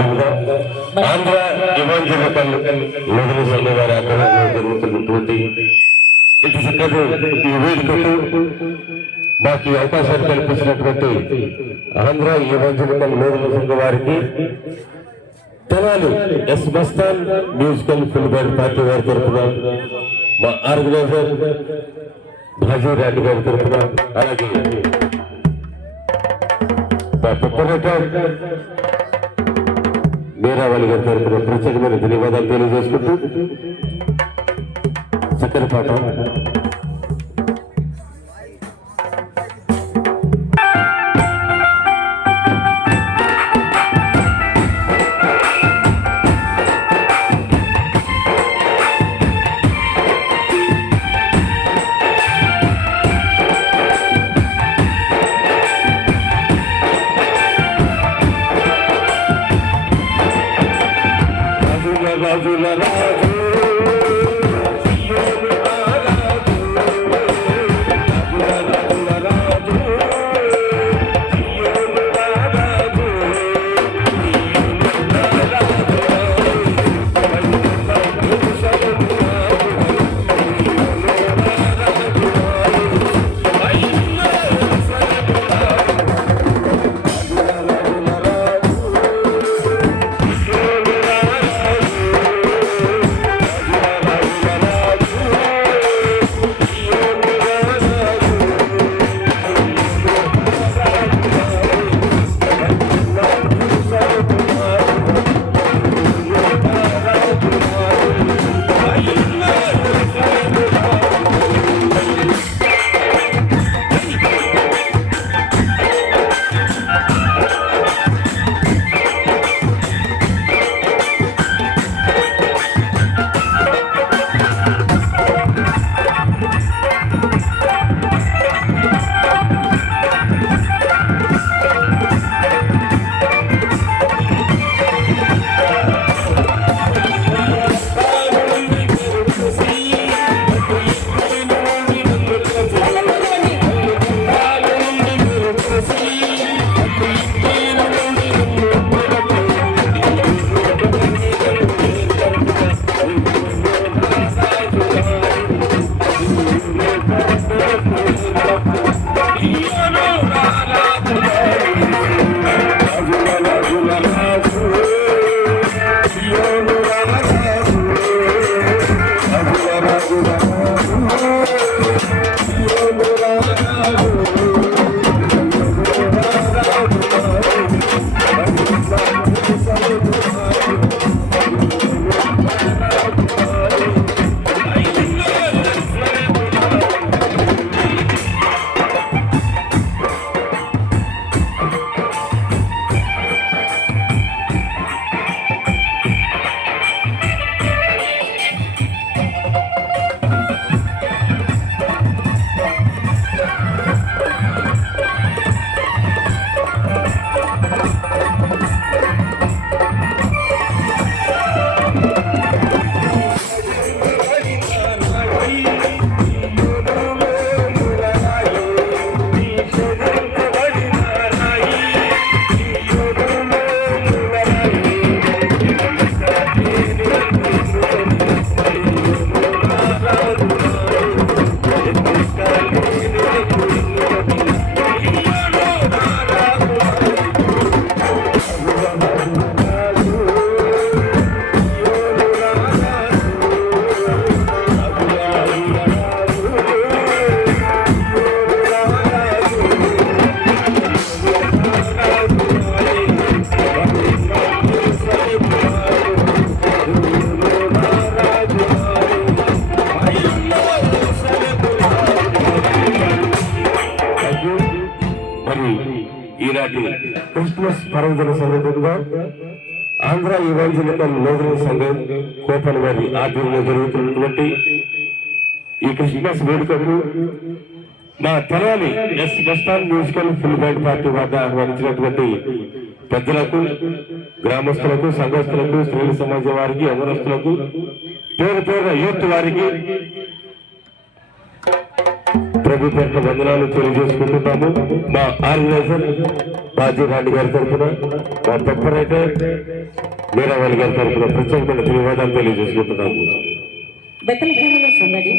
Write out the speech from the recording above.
Andhra evangelical నూతన సంఘ వారి ఆధ్వర్యంలో జరుగుతున్నటువంటి ఇంత చక్కటి ఈ వేదికకు మాకు అవకాశాన్ని కల్పించినటువంటి ఆంధ్ర ఇవాంజలికల్ నూతన సంఘ వారికి Tenali S Mastan musical full band party వారి తరఫున మా ఆర్గనైజర్ భాజీరెడ్డి గారి తరఫున అలాగే మా ప్రొపరేటర్ మీరావళి గారి తరఫున ప్రత్యేకమైన ధన్యవాదాలు తెలియజేసుకుంటూ చక్కని పాట క్రిస్మస్ పర్వదిన సందర్భంగా ఆంధ్ర ఇవాంజలికల్ నూతన సంఘం కోపల్ వారి ఆధ్వర్యంలో జరుగుతున్నటువంటి ఈ క్రిస్మస్ వేడుకకు మా Tenali S Mastan musical full band party వద్ద ఆహ్వానించినటువంటి పెద్దలకు, గ్రామస్తులకు, సంఘస్థులకు, స్త్రీల సమాజం వారికి, యవనస్తులకు, పేరు పేరున యూత్ వారికి ప్రభు పేట వందనాలు తెలియజేసుకుంటున్నాము. మా ఆర్గనైజర్ బాజీరాణి గారి తరఫున, మా ప్రొపరేటర్ వీరవాణి గారి తరఫున ప్రత్యేకమైన ధన్యవాదాలు తెలియజేసుకుంటున్నాము. బెత్తలహేమలో సందడి